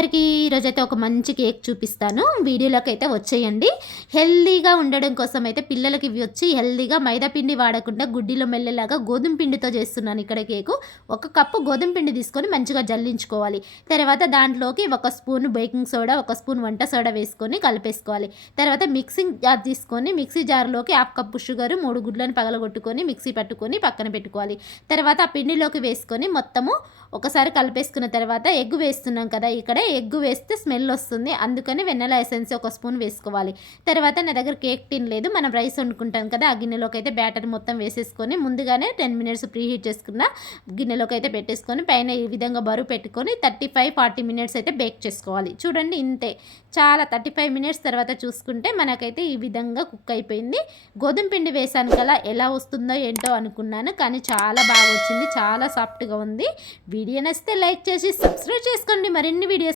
అందరికీ ఈరోజైతే ఒక మంచి కేక్ చూపిస్తాను. వీడియోలోకి అయితే వచ్చేయండి. హెల్దీగా ఉండడం కోసం అయితే పిల్లలకి ఇవి వచ్చి హెల్దీగా మైదా పిండి వాడకుండా గుడ్డిలో మెల్లలాగా గోధుమ పిండితో చేస్తున్నాను ఇక్కడ కేకు. ఒక కప్పు గోధుమ పిండి తీసుకొని మంచిగా జల్లించుకోవాలి. తర్వాత దాంట్లోకి ఒక స్పూన్ బేకింగ్ సోడా ఒక స్పూన్ వంట సోడా వేసుకొని కలిపేసుకోవాలి. తర్వాత మిక్సింగ్ జార్ తీసుకొని మిక్సీ జార్లోకి హాఫ్ కప్పు షుగర్ మూడు గుడ్లను పగలగొట్టుకొని మిక్సీ పట్టుకొని పక్కన పెట్టుకోవాలి. తర్వాత ఆ పిండిలోకి వేసుకొని మొత్తము ఒకసారి కలిపేసుకున్న తర్వాత ఎగ్ వేస్తున్నాం కదా ఇక్కడ ఎగ్ వేస్తే స్మెల్ వస్తుంది. అందుకని వెన్నెల ఎసెన్స్ ఒక స్పూన్ వేసుకోవాలి. తర్వాత నా దగ్గర కేక్ టిన్ లేదు. మనం రైస్ వండుకుంటాం కదా ఆ గిన్నెలోకి అయితే బ్యాటర్ మొత్తం వేసేసుకొని ముందుగానే టెన్ మినిట్స్ ప్రీ హీట్ చేసుకున్న గిన్నెలోకి అయితే పెట్టేసుకొని పైన ఈ విధంగా బరువు పెట్టుకొని థర్టీ ఫైవ్ ఫార్టీ మినిట్స్ అయితే బేక్ చేసుకోవాలి. చూడండి ఇంతే. చాలా థర్టీ ఫైవ్ మినిట్స్ తర్వాత చూసుకుంటే మనకైతే ఈ విధంగా కుక్ అయిపోయింది. గోధుమ పిండి వేసాను కదా ఎలా వస్తుందో ఏంటో అనుకున్నాను కానీ చాలా బాగా వచ్చింది. చాలా సాఫ్ట్గా ఉంది. వీడియో నచ్చితే లైక్ చేసి సబ్స్క్రైబ్ చేసుకోండి. మరిన్ని వీడియోస్